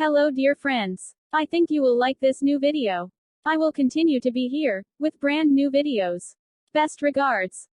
Hello dear friends. I think you will like this new video. I will continue to be here, with brand new videos. Best regards.